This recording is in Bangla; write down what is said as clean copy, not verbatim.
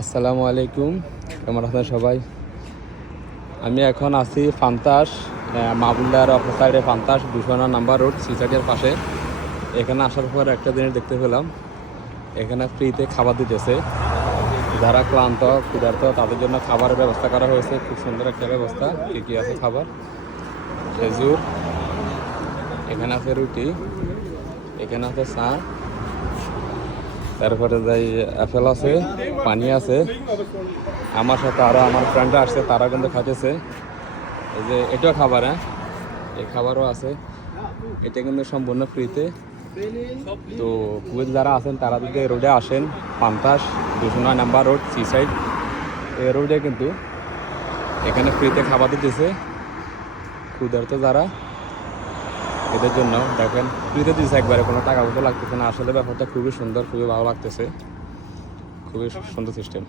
আসসালামু আলাইকুম, কেমন আছেন সবাই? আমি এখন আছি ফান্তাস, মাবুল্লার অপর সাইডে ফান্তাস 209 নাম্বার রোড সিসাইডের পাশে। এখানে আসার পর একটা জিনিস দেখতে পেলাম, এখানে ফ্রিতে খাবার দিতেছে। যারা ক্লান্ত ক্ষুধার্ত তাদের জন্য খাবারের ব্যবস্থা করা হয়েছে, খুব সুন্দর একটা ব্যবস্থা। কী কী আছে খাবার? খেজুর, এখানে আছে রুটি, এখানে আছে চা, তারপরে যাই আপেল আছে, পানি আছে। আমার সাথে আরও আমার ফ্রেন্ডরা আসছে, তারা কিন্তু খাইতেছে। এই যে এটাও খাবার, হ্যাঁ, এই খাবারও আছে। এটা কিন্তু সম্পূর্ণ ফ্রিতে। তো কুয়েত যারা আছেন তারা যদি রোডে আসেন, ফান্তাস 209 নাম্বার রোড সি সাইড, এই রোডে কিন্তু এখানে ফ্রিতে খাবার দিতেছে ক্ষুধার্ত যারা, এদের জন্য। দেখেন ফ্রিতে দিচ্ছে একবারে, কোনো টাকা পয়সা লাগতেছে না। আসলে ব্যাপারটা খুবই সুন্দর, খুবই ভালো লাগতেছে, খুবই সুন্দর সিস্টেম।